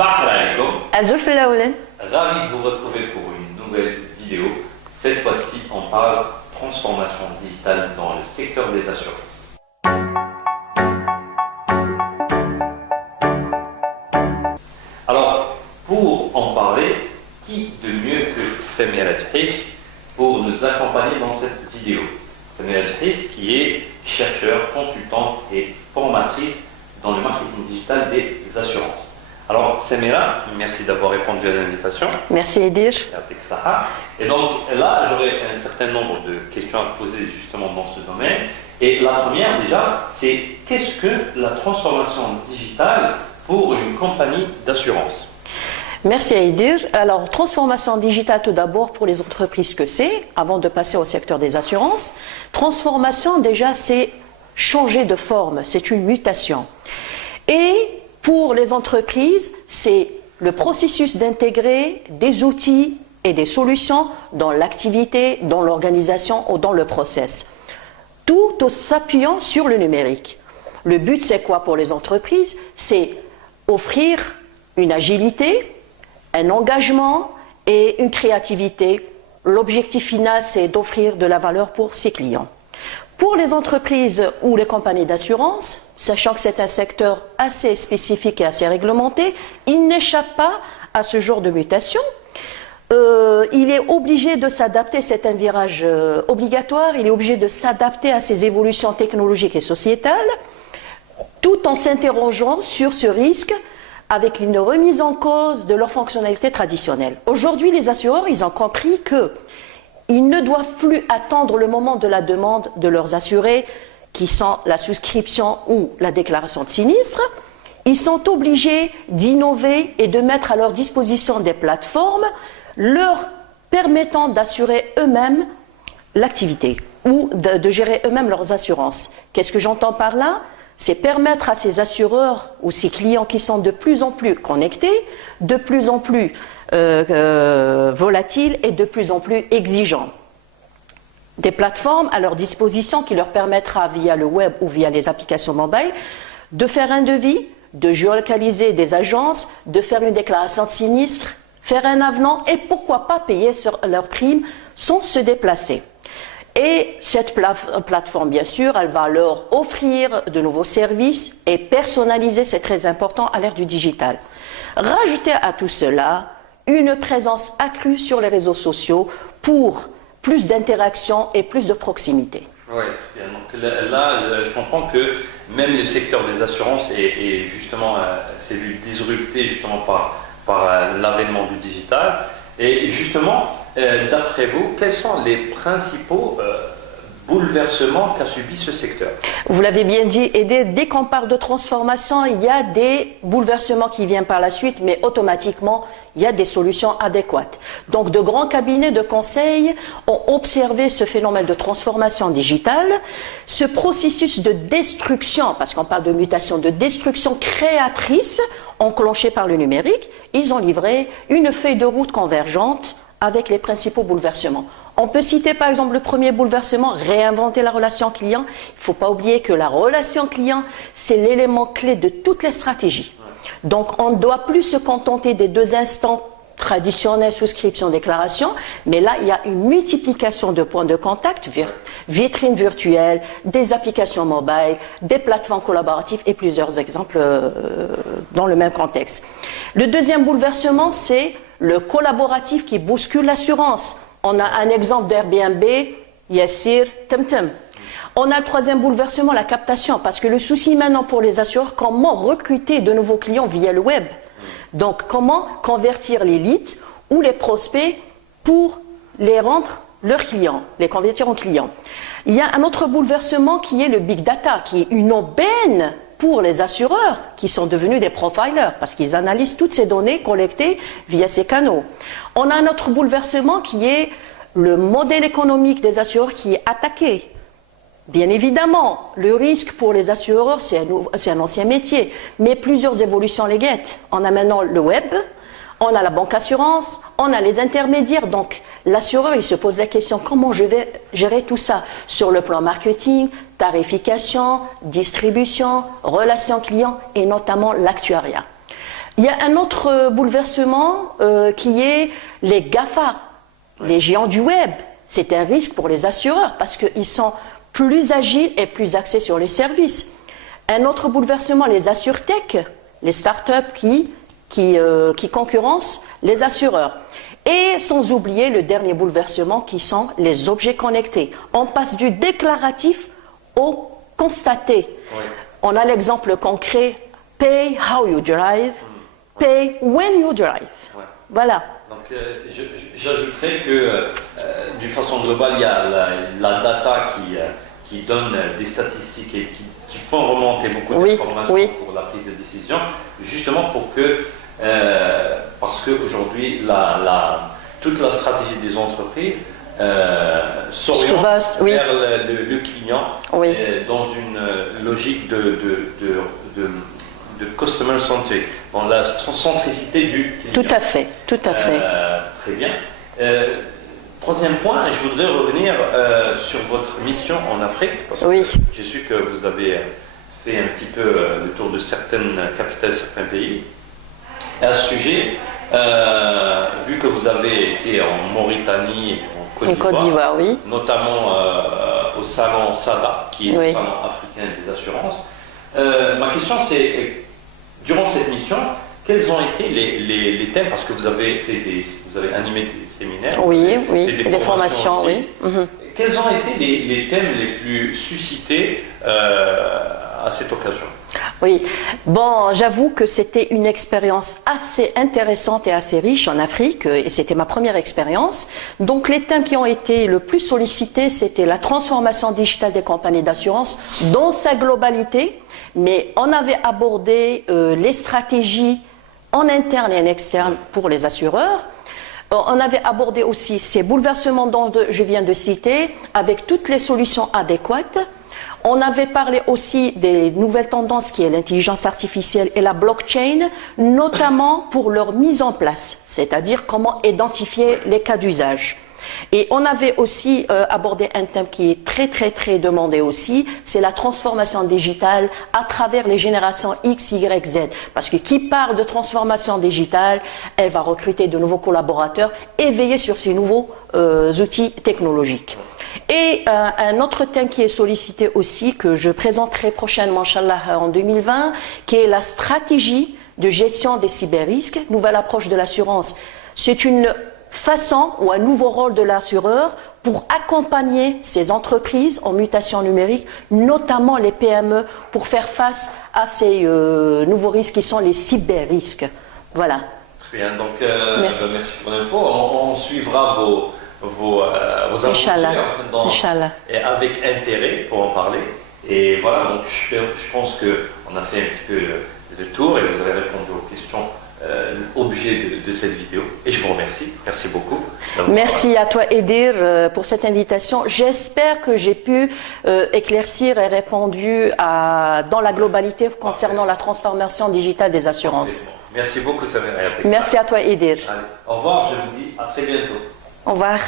Assalamu alaikum. Azul في الأولين. Ravi de vous retrouver pour une nouvelle vidéo. Cette fois-ci, on parle transformation digitale dans le secteur des assurances. Alors, pour en parler, qui de mieux que Samira Djhish pour nous accompagner dans cette vidéo? Samira Djhish qui est chercheur, consultante et formatrice dans le marketing digital des assurances. Alors, Samira, merci d'avoir répondu à l'invitation. Merci Edir. Et donc là, j'aurais un certain nombre de questions à poser justement dans ce domaine. Et la première déjà, c'est qu'est-ce que la transformation digitale pour une compagnie d'assurance? Merci Edir. Alors, transformation digitale tout d'abord pour les entreprises que c'est, avant de passer au secteur des assurances. Transformation déjà, c'est changer de forme, c'est une mutation. Et pour les entreprises, c'est le processus d'intégrer des outils et des solutions dans l'activité, dans l'organisation ou dans le process. Tout en s'appuyant sur le numérique. Le but, c'est quoi pour les entreprises? C'est offrir une agilité, un engagement et une créativité. L'objectif final, c'est d'offrir de la valeur pour ses clients. Pour les entreprises ou les compagnies d'assurance, sachant que c'est un secteur assez spécifique et assez réglementé, il n'échappe pas à ce genre de mutation. Il est obligé de s'adapter, c'est un virage obligatoire, il est obligé de s'adapter à ces évolutions technologiques et sociétales, tout en s'interrogeant sur ce risque avec une remise en cause de leurs fonctionnalités traditionnelles. Aujourd'hui, les assureurs, ils ont compris que ils ne doivent plus attendre le moment de la demande de leurs assurés, qui sont la souscription ou la déclaration de sinistre. Ils sont obligés d'innover et de mettre à leur disposition des plateformes leur permettant d'assurer eux-mêmes l'activité ou de gérer eux-mêmes leurs assurances. Qu'est-ce que j'entends par là? C'est permettre à ces assureurs ou ces clients qui sont de plus en plus connectés, de plus en plus volatiles et de plus en plus exigeants. Des plateformes à leur disposition qui leur permettra via le web ou via les applications mobile de faire un devis, de géolocaliser des agences, de faire une déclaration de sinistre, faire un avenant et pourquoi pas payer sur leur prime sans se déplacer. Et cette plateforme, bien sûr, elle va leur offrir de nouveaux services et personnaliser, c'est très important à l'ère du digital. Rajouter à tout cela une présence accrue sur les réseaux sociaux pour plus d'interaction et plus de proximité. Oui, donc là, je comprends que même le secteur des assurances est justement, c'est vu disrupté justement par l'avènement du digital. Et justement, d'après vous, quels sont les principaux bouleversements qu'a subi ce secteur? Vous l'avez bien dit, et dès qu'on parle de transformation, il y a des bouleversements qui viennent par la suite, mais automatiquement, il y a des solutions adéquates. Donc, de grands cabinets de conseil ont observé ce phénomène de transformation digitale, ce processus de destruction, parce qu'on parle de mutation, de destruction créatrice enclenchée par le numérique. Ils ont livré une feuille de route convergente avec les principaux bouleversements. On peut citer par exemple le premier bouleversement, réinventer la relation client. Il ne faut pas oublier que la relation client, c'est l'élément clé de toutes les stratégies. Donc on ne doit plus se contenter des deux instants traditionnels, souscription, déclaration, mais là il y a une multiplication de points de contact, vitrines virtuelles, des applications mobiles, des plateformes collaboratives et plusieurs exemples dans le même contexte. Le deuxième bouleversement, c'est le collaboratif qui bouscule l'assurance. On a un exemple d'Airbnb, Yassir, Temtem. On a le troisième bouleversement, la captation, parce que le souci maintenant pour les assureurs, comment recruter de nouveaux clients via le web. Donc, comment convertir les leads ou les prospects pour les rendre leurs clients, les convertir en clients. Il y a un autre bouleversement qui est le big data, qui est une aubaine pour les assureurs qui sont devenus des profilers parce qu'ils analysent toutes ces données collectées via ces canaux. On a un autre bouleversement qui est le modèle économique des assureurs qui est attaqué. Bien évidemment, le risque pour les assureurs, c'est un ancien métier, mais plusieurs évolutions les guettent. On a maintenant le web, on a la banque assurance, on a les intermédiaires. Donc, l'assureur, il se pose la question, comment je vais gérer tout ça sur le plan marketing, tarification, distribution, relations clients et notamment l'actuariat. Il y a un autre bouleversement qui est les GAFA, les géants du web. C'est un risque pour les assureurs parce qu'ils sont plus agiles et plus axés sur les services. Un autre bouleversement, les assurtech, les startups qui concurrencent les assureurs. Et sans oublier le dernier bouleversement qui sont les objets connectés. On passe du déclaratif au constaté. Oui. On a l'exemple concret, pay how you drive, pay when you drive. Ouais. Voilà. Donc j'ajouterais que d'une façon globale, il y a la data qui donne des statistiques et qui font remonter beaucoup d'informations pour la prise de décision, justement pour que, parce qu'aujourd'hui, toute la stratégie des entreprises s'oriente vers le client dans une logique de customer centric, dans la centricité du client. Tout à fait, tout à fait. Très bien. Troisième point, je voudrais revenir sur votre mission en Afrique, parce que j'ai su que vous avez fait un petit peu le tour de certaines capitales, certains pays. À ce sujet, vu que vous avez été en Mauritanie, en Côte d'Ivoire, notamment au salon SADA, qui est le salon africain des assurances, ma question c'est, durant cette mission, quels ont été les thèmes, parce que vous avez animé des séminaires, des formations aussi. Quels ont été les thèmes les plus suscités à cette occasion? Oui, bon, j'avoue que c'était une expérience assez intéressante et assez riche en Afrique, et c'était ma première expérience. Donc les thèmes qui ont été le plus sollicités, c'était la transformation digitale des compagnies d'assurance dans sa globalité, mais on avait abordé les stratégies en interne et en externe pour les assureurs. On avait abordé aussi ces bouleversements dont je viens de citer, avec toutes les solutions adéquates. On avait parlé aussi des nouvelles tendances qui est l'intelligence artificielle et la blockchain, notamment pour leur mise en place, c'est-à-dire comment identifier les cas d'usage. Et on avait aussi abordé un thème qui est très demandé aussi, c'est la transformation digitale à travers les générations X, Y, Z. Parce que qui parle de transformation digitale, elle va recruter de nouveaux collaborateurs et veiller sur ces nouveaux outils technologiques. Et un autre thème qui est sollicité aussi, que je présenterai prochainement, Inch'Allah, en 2020, qui est la stratégie de gestion des cyberrisques, nouvelle approche de l'assurance. C'est une façon ou un nouveau rôle de l'assureur pour accompagner ces entreprises en mutation numérique, notamment les PME, pour faire face à ces nouveaux risques qui sont les cyberrisques. Voilà. Très bien, donc merci pour l'info. On suivra vos aventures et avec intérêt pour en parler. Et voilà, donc je pense qu'on a fait un petit peu le tour et vous avez répondu aux questions objet de cette vidéo. Et je vous remercie. Merci beaucoup. Merci à toi, Edir, pour cette invitation. J'espère que j'ai pu éclaircir et répondu dans la globalité concernant la transformation digitale des assurances. Merci beaucoup, Samira. Merci à toi, Edir. Allez, au revoir, je vous dis à très bientôt. Au revoir.